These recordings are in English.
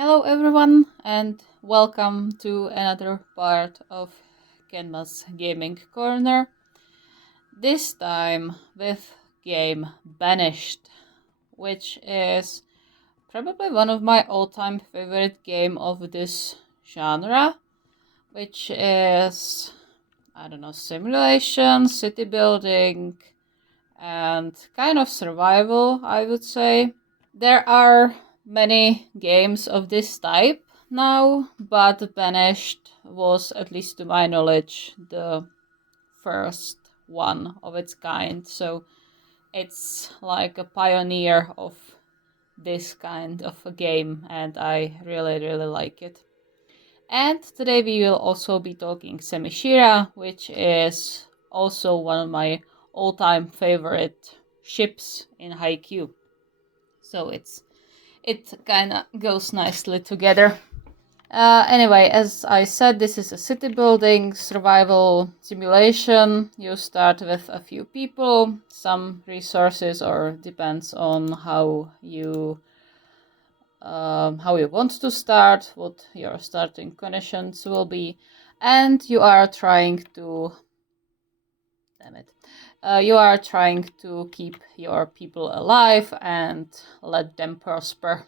Hello everyone and welcome to another part of Kenma's Gaming Corner. This time with game Banished, which is probably one of my all-time favorite game of this genre, which is, simulation, city building, and kind of survival, I would say. There are many games of this type now, but Banished was, at least to my knowledge, the first one of its kind. So it's like a pioneer of this kind of a game, and I really like it. And today we will also be talking Semishira, which is also one of my all-time favorite ships in Haikyuu. So it kind of goes nicely together. Anyway, as I said, this is a city building survival simulation. You start with a few people, some resources, or depends on how you want to start, what your starting conditions will be, and you are trying to you are trying to keep your people alive and let them prosper.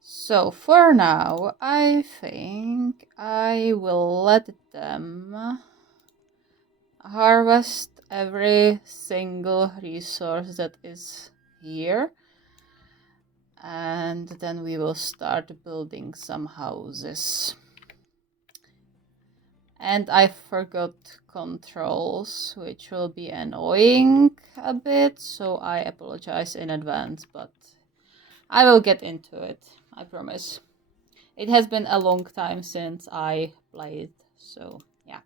So for now, I think I will let them harvest every single resource that is here. And then we will start building some houses. And I forgot controls, which will be annoying a bit, so I apologize in advance, but I will get into it, I promise. It has been a long time since I played, so yeah.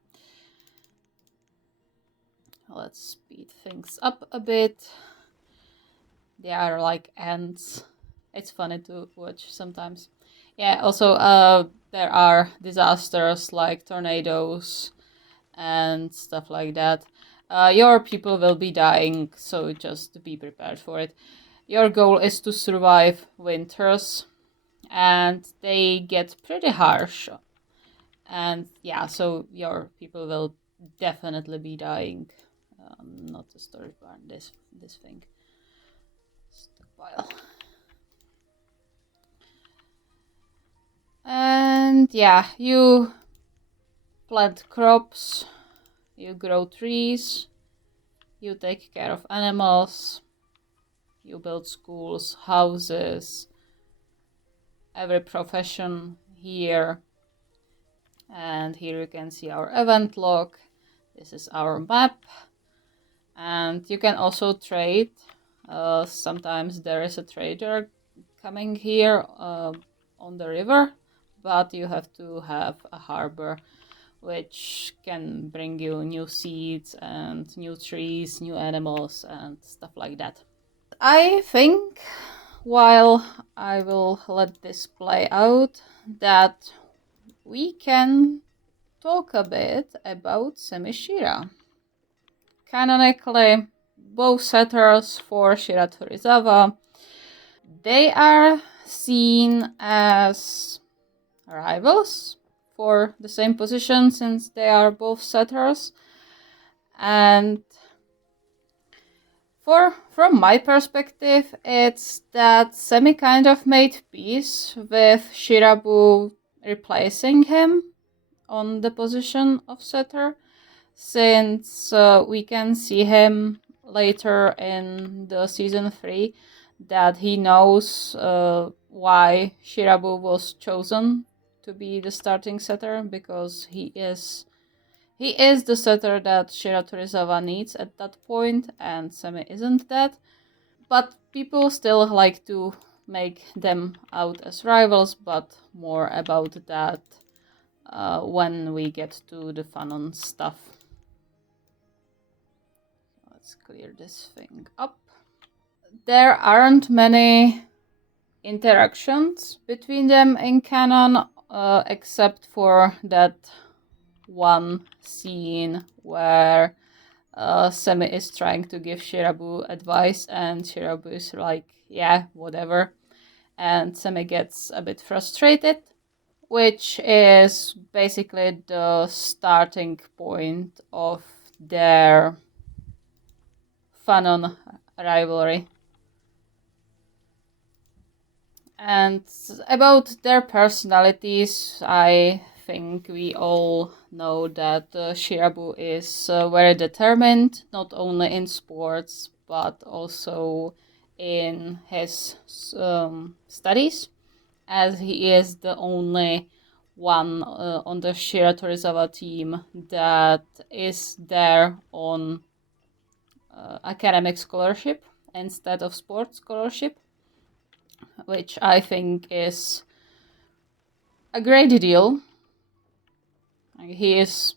Let's speed things up a bit. They are like ants. It's funny to watch sometimes. Yeah, also there are disasters like tornadoes and stuff like that. Your people will be dying, so just be prepared for it. Your goal is to survive winters, and they get pretty harsh. And yeah, so your people will definitely be dying. Not the storage barn, this thing. Stockpile. And yeah, you plant crops, you grow trees, you take care of animals, you build schools, houses, every profession here. And here you can see our event log. This is our map. And you can also trade. Sometimes there is a trader coming here on the river, but you have to have a harbor which can bring you new seeds and new trees, new animals, and stuff like that. I think while I will let this play out, that we can talk a bit about Semishira. Canonically, both settlers for Shiratorizawa, they are seen as rivals for the same position since they are both settlers. And from my perspective, it's that Semi kind of made peace with Shirabu replacing him on the position of setter, since we can see him later in the season 3 that he knows why Shirabu was chosen to be the starting setter, because he is the setter that Shiratorizawa needs at that point, and Semi isn't that. But people still like to make them out as rivals, but more about that when we get to the Fanon stuff. Let's clear this thing up. There aren't many interactions between them in canon, except for that one scene where Semi is trying to give Shirabu advice, and Shirabu is like, yeah, whatever. and Semi gets a bit frustrated, which is basically the starting point of their Fanon rivalry. And about their personalities, I think we all know that Shirabu is very determined, not only in sports, but also in his studies, as he is the only one on the Shiratorizawa team that is there on academic scholarship instead of sports scholarship, which I think is a great deal. He is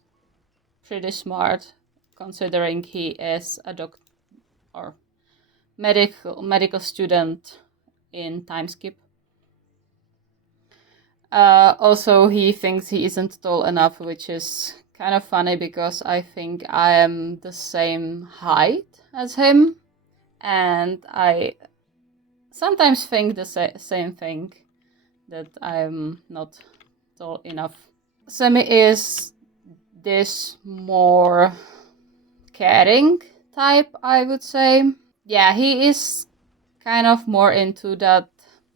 pretty smart, considering he is a doctor or medical student in time skip. Also, he thinks he isn't tall enough, which is kind of funny because I think I am the same height as him, and I sometimes think the same thing, that I'm not tall enough. Semi is this more caring type, I would say. Yeah, he is kind of more into that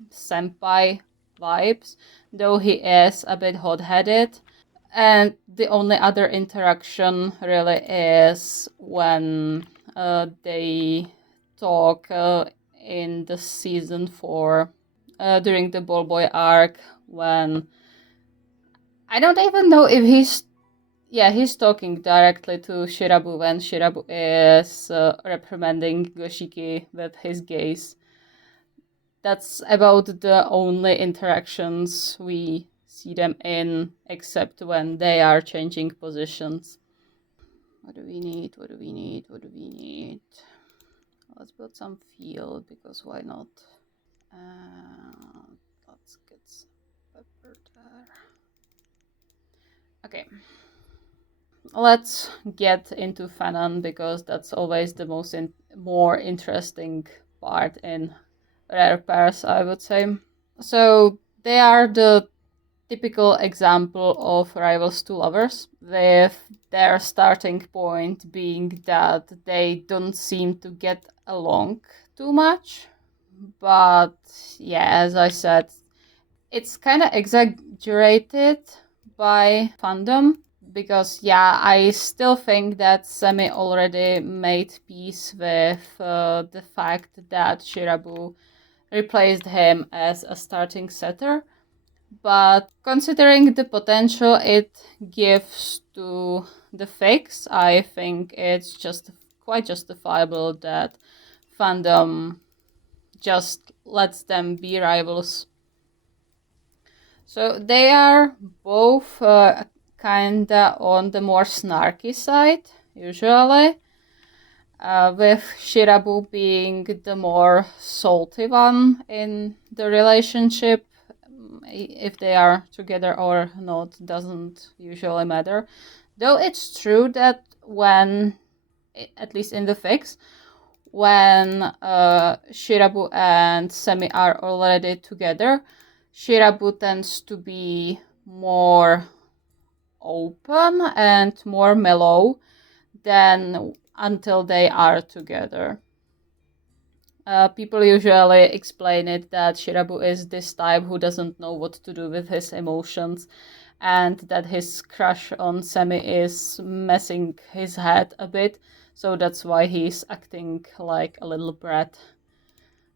senpai vibes, though he is a bit hot-headed. And the only other interaction really is when they talk in the season 4 during the ball boy arc, when I don't even know if he's talking directly to Shirabu when Shirabu is reprimanding Goshiki with his gaze. That's about the only interactions we see them in, except when they are changing positions. What do we need? Let's build some field, because why not? Let's get some pepper there. Okay. Let's get into Fanon, because that's always the more interesting part in rare pairs, I would say. So they are the typical example of rivals to lovers, with their starting point being that they don't seem to get along too much. But yeah, as I said, it's kind of exaggerated by fandom, because yeah, I still think that Semi already made peace with the fact that Shirabu replaced him as a starting setter. But considering the potential it gives to the fix, I think it's just quite justifiable that fandom just lets them be rivals. So they are both kinda on the more snarky side, usually, with Shirabu being the more salty one in the relationship. If they are together or not doesn't usually matter. Though it's true that when, at least in the fix, when Shirabu and Semi are already together, Shirabu tends to be more open and more mellow than until they are together. People usually explain it that Shirabu is this type who doesn't know what to do with his emotions, and that his crush on Semi is messing his head a bit, so that's why he's acting like a little brat.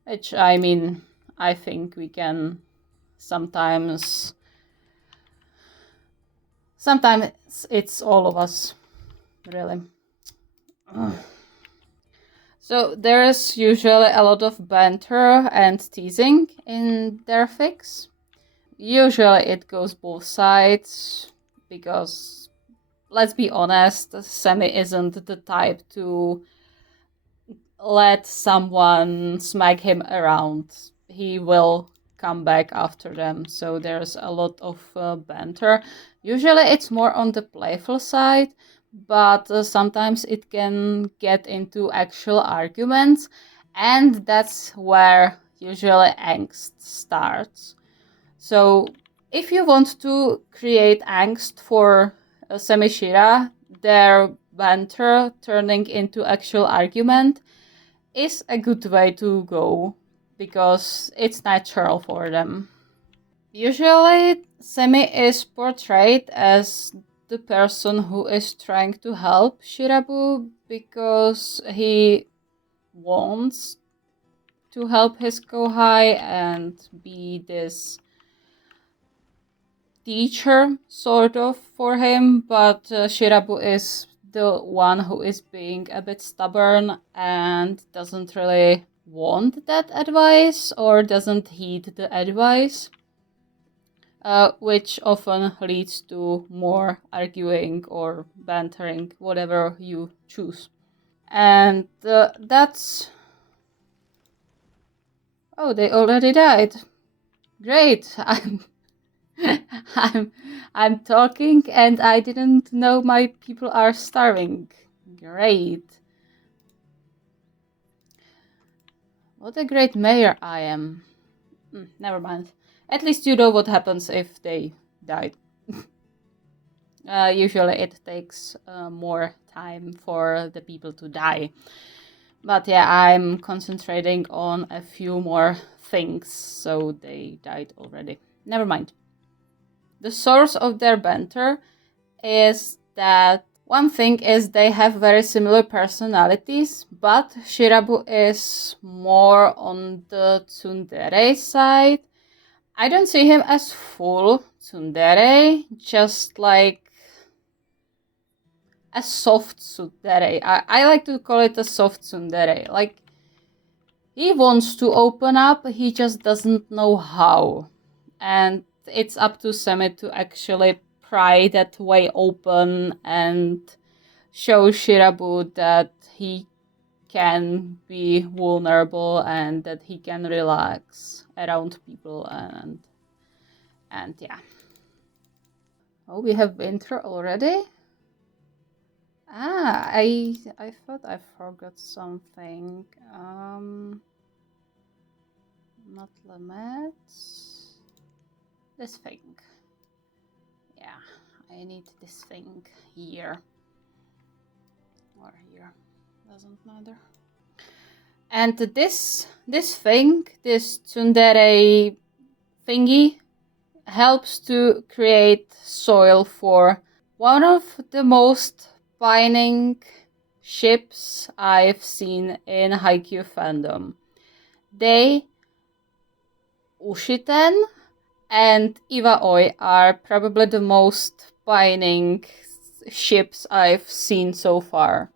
Which, I mean, I think we can sometimes it's all of us, really. So there is usually a lot of banter and teasing in their fics. Usually it goes both sides, because let's be honest, Semi isn't the type to let someone smack him around. He will come back after them, so there's a lot of banter. Usually it's more on the playful side, but sometimes it can get into actual arguments, and that's where usually angst starts. So if you want to create angst for Semishira, their banter turning into actual argument is a good way to go, because it's natural for them. Usually, Semi is portrayed as the person who is trying to help Shirabu because he wants to help his Kohai and be this teacher sort of for him, but Shirabu is the one who is being a bit stubborn and doesn't really want that advice or doesn't heed the advice, which often leads to more arguing or bantering, whatever you choose. And that's... Oh, they already died. Great. I'm talking and I didn't know my people are starving. Great. What a great mayor I am. Never mind. At least you know what happens if they died. Usually it takes more time for the people to die. But yeah, I'm concentrating on a few more things, so they died already. Never mind. The source of their banter is that one thing is they have very similar personalities, but Shirabu is more on the tsundere side. I don't see him as full tsundere, just like a soft tsundere. I like to call it a soft tsundere. Like, he wants to open up, he just doesn't know how. And it's up to Semi to actually pry that way open and show Shirabu that he can be vulnerable and that he can relax around people and yeah. Oh, we have winter already? I thought I forgot something. Not limits. This thing. Yeah, I need this thing here. Or here. Doesn't matter. And this thing, this tsundere thingy, helps to create soil for one of the most pining ships I've seen in Haikyuu fandom. They, Ushiten and Iwaoi, are probably the most pining ships I've seen so far.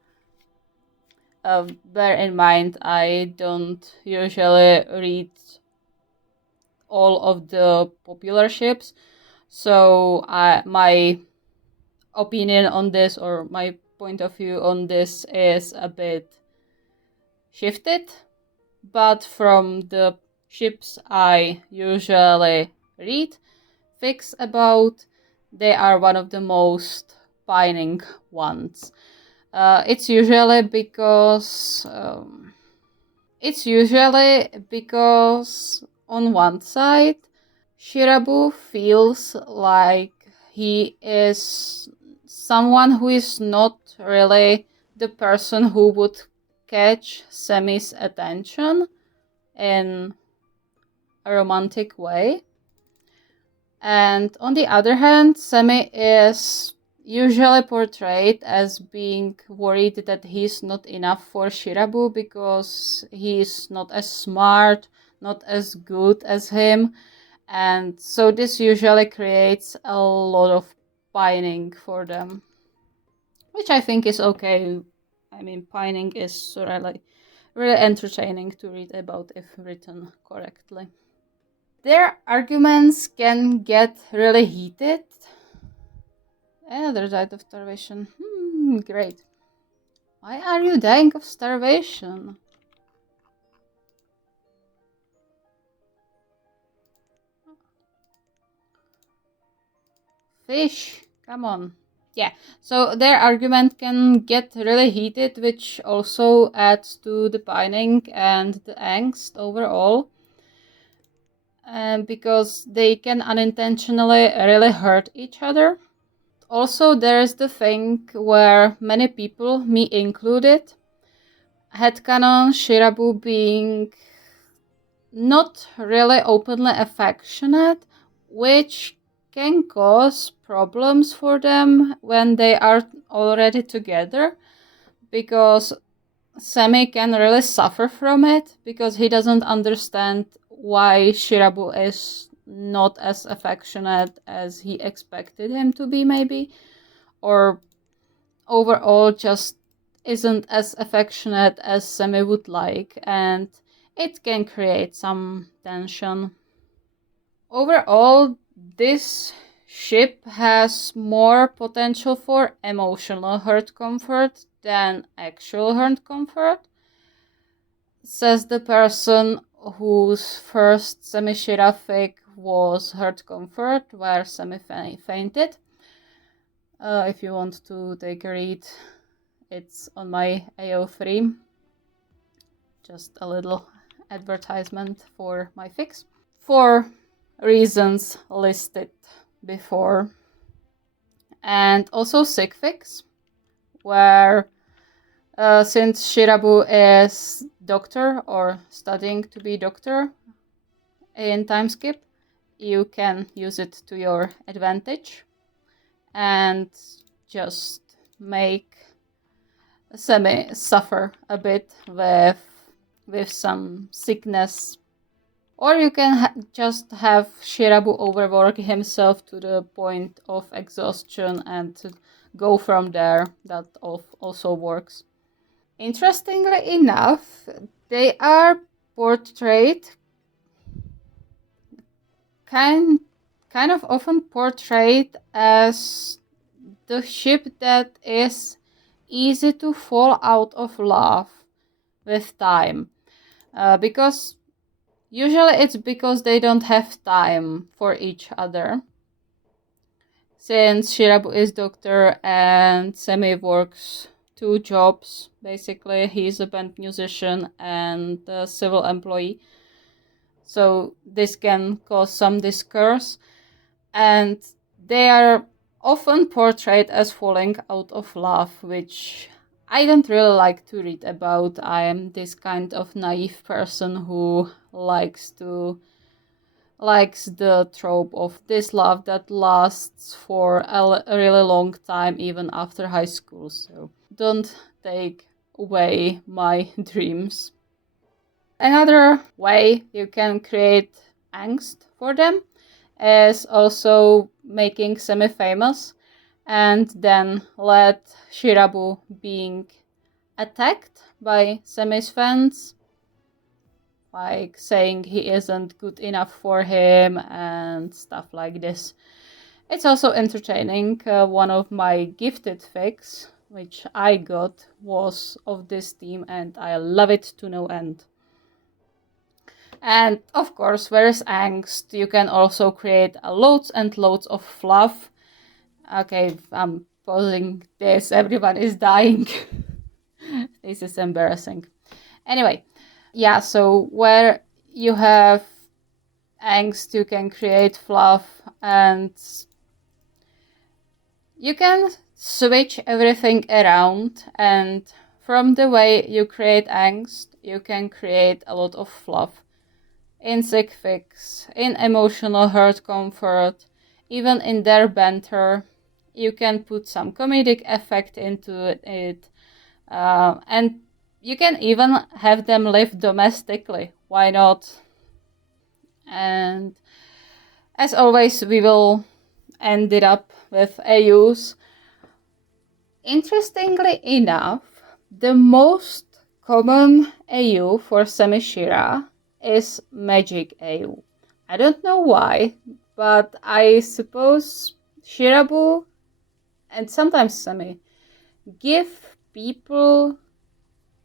Bear in mind, I don't usually read all of the popular ships, so my opinion on this, or my point of view on this, is a bit shifted. But from the ships I usually read fics about, they are one of the most pining ones. It's usually because on one side, Shirabu feels like he is someone who is not really the person who would catch Semi's attention in a romantic way. And on the other hand, Semi is usually portrayed as being worried that he's not enough for Shirabu because he's not as smart, not as good as him. And so this usually creates a lot of pining for them, which I think is okay. I mean, pining is really entertaining to read about if written correctly. Their arguments can get really heated. Another died of starvation. Great. Why are you dying of starvation? Fish, come on. Yeah, so their argument can get really heated, which also adds to the pining and the angst overall. because they can unintentionally really hurt each other. Also, there is the thing where many people, me included, headcanon Shirabu being not really openly affectionate, which can cause problems for them when they are already together, because Semi can really suffer from it because he doesn't understand why Shirabu is not as affectionate as he expected him to be, maybe, or overall just isn't as affectionate as Semi would like, and it can create some tension. Overall, this ship has more potential for emotional hurt comfort than actual hurt comfort, says the person whose first Semishira fic was hurt comfort, where Semi fainted. If you want to take a read, it's on my AO3. Just a little advertisement for my fics. For reasons listed before. And also sick fics, where since Shirabu is doctor or studying to be doctor in timeskip, you can use it to your advantage and just make Semi suffer a bit with some sickness. Or you can just have Shirabu overwork himself to the point of exhaustion and go from there. That also works. Interestingly enough, they are portrayed kind of often portrayed as the ship that is easy to fall out of love with time, because usually it's because they don't have time for each other. Since Shirabu is doctor and Semi works 2 jobs, basically, he's a band musician and a civil employee. So this can cause some discourse, and they are often portrayed as falling out of love, which I don't really like to read about. I am this kind of naive person who likes the trope of this love that lasts for a really long time, even after high school. So don't take away my dreams. Another way you can create angst for them is also making semi-famous and then let Shirabu being attacked by Semi's fans, like saying he isn't good enough for him and stuff like this. It's also entertaining. One of my gifted fics, which I got, was of this theme, and I love it to no end. And of course, where is angst, you can also create loads and loads of fluff. Okay, I'm pausing this. Everyone is dying. This is embarrassing. Anyway, yeah, so where you have angst, you can create fluff, and you can switch everything around, and from the way you create angst, you can create a lot of fluff. In sick fics, in emotional hurt comfort, even in their banter, you can put some comedic effect into it, and you can even have them live domestically. Why not? And as always, we will end it up with AUs. Interestingly enough, the most common AU for Semishira is Magic AU. I don't know why, but I suppose Shirabu and sometimes Semi give people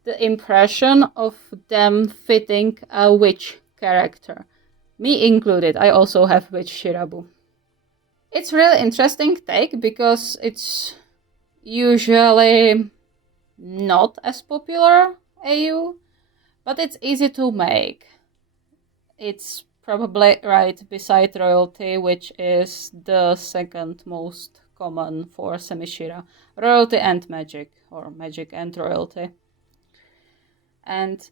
the impression of them fitting a witch character. Me included, I also have witch Shirabu. It's really interesting take because it's usually not as popular AU, but it's easy to make. It's probably right beside royalty, which is the second most common for Semishira. Royalty and magic, or magic and royalty. And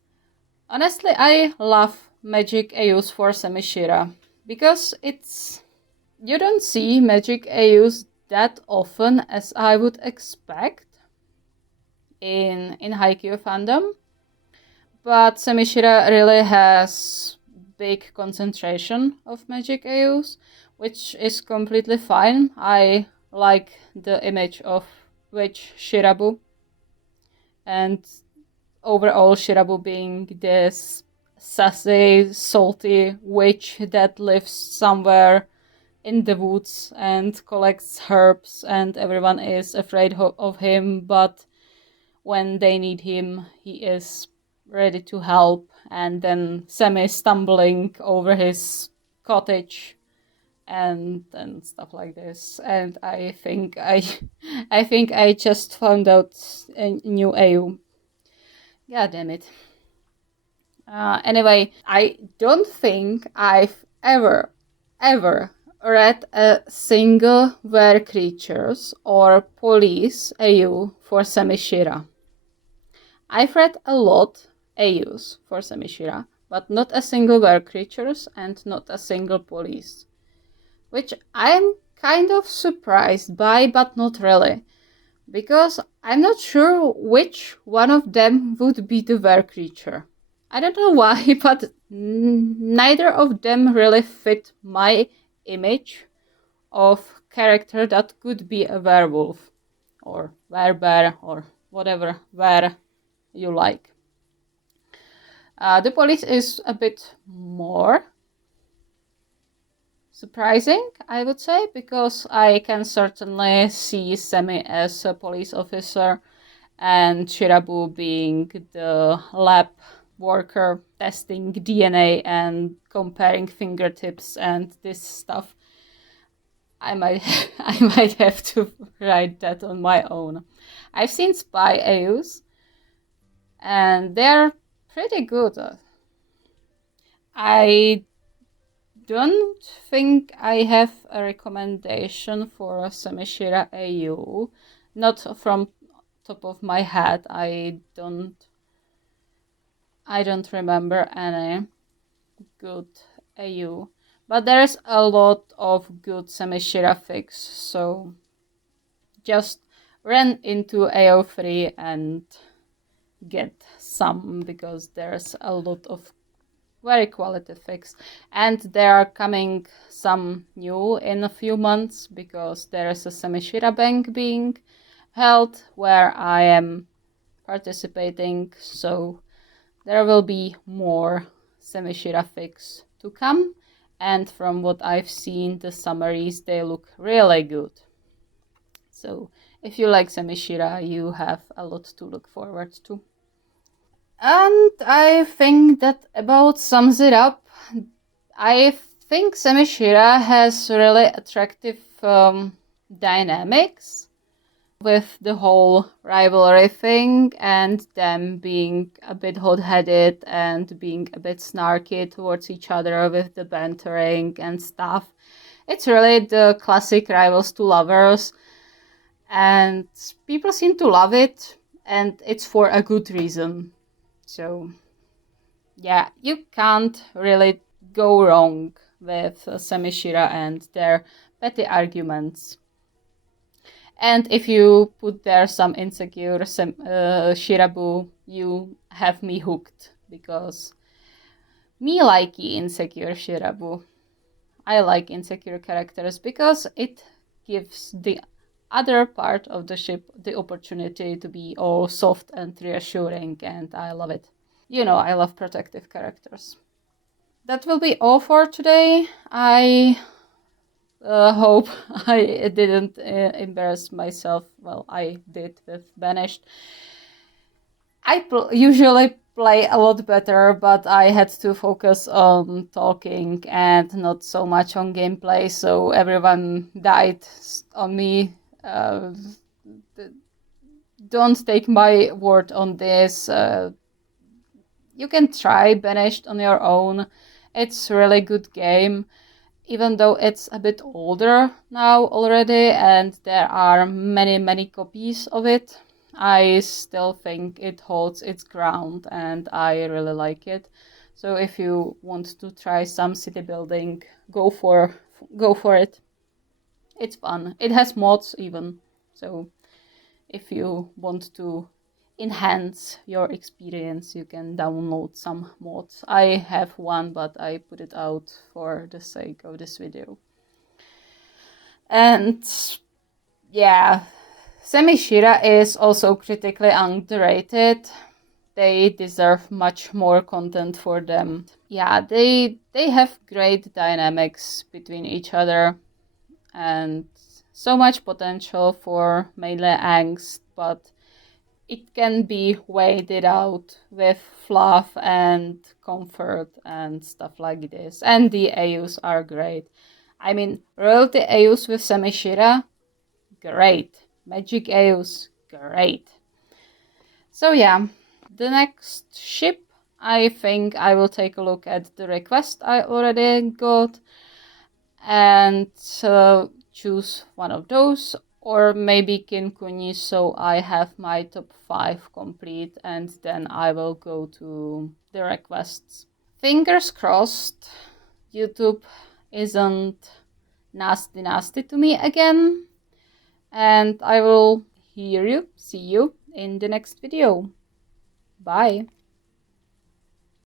honestly, I love magic AUs for Semishira because you don't see magic AUs that often as I would expect in Haikyuu fandom. But Semishira really has big concentration of magic AUs, which is completely fine. I like the image of witch Shirabu, and overall Shirabu being this sassy, salty witch that lives somewhere in the woods and collects herbs, and everyone is afraid of him, but when they need him, he is ready to help. And then Semi stumbling over his cottage and stuff like this. And I think I just found out a new AU. God damn it. Anyway, I don't think I've ever read a single were creatures or police AU for Semishira. I've read a lot AUs for Semishira, but not a single were creatures and not a single police. Which I'm kind of surprised by, but not really. Because I'm not sure which one of them would be the were creature. I don't know why, but neither of them really fit my image of character that could be a werewolf or werebear or whatever were you like. The police is a bit more surprising, I would say, because I can certainly see Semi as a police officer and Shirabu being the lab worker testing DNA and comparing fingertips and this stuff. I might have to write that on my own. I've seen spy AUs and they're pretty good. I don't think I have a recommendation for Semishira AU. Not from top of my head. I don't remember any good AU. But there's a lot of good Semishira fics, so just run into AO3 and get some, because there's a lot of very quality fics, and there are coming some new in a few months, because there is a Semishira Bank being held where I am participating, so there will be more Semishira fics to come, and from what I've seen, the summaries, they look really good. So if you like Semishira, you have a lot to look forward to. And I think that about sums it up. I think Semishira has really attractive dynamics with the whole rivalry thing and them being a bit hot-headed and being a bit snarky towards each other with the bantering and stuff. It's really the classic rivals to lovers, and people seem to love it, and it's for a good reason. So, yeah, you can't really go wrong with Semishira and their petty arguments. And if you put there some insecure Shirabu, you have me hooked, because me likey insecure Shirabu. I like insecure characters because it gives the other part of the ship the opportunity to be all soft and reassuring, and I love it. You know, I love protective characters. That will be all for today. I hope I didn't embarrass myself. Well, I did with Banished. I usually play a lot better, but I had to focus on talking and not so much on gameplay, so everyone died on me. Don't take my word on this. You can try Banished on your own. It's a really good game, even though it's a bit older now already and there are many copies of it. I still think it holds its ground and I really like it. So if you want to try some city building, go for it. It's fun. It has mods even. So if you want to enhance your experience, you can download some mods. I have one, but I put it out for the sake of this video. And yeah, Semishira is also critically underrated. They deserve much more content for them. Yeah, they have great dynamics between each other and so much potential for melee angst, but it can be weighed out with fluff and comfort and stuff like this. And the AUs are great. I mean, royalty AUs with Semishira, great. Magic AUs, great. So yeah, the next ship, I think I will take a look at the request I already got and choose one of those, or maybe Kinkuni, so I have my top 5 complete and then I will go to the requests. Fingers crossed YouTube isn't nasty to me again, and I will see you in the next video. Bye.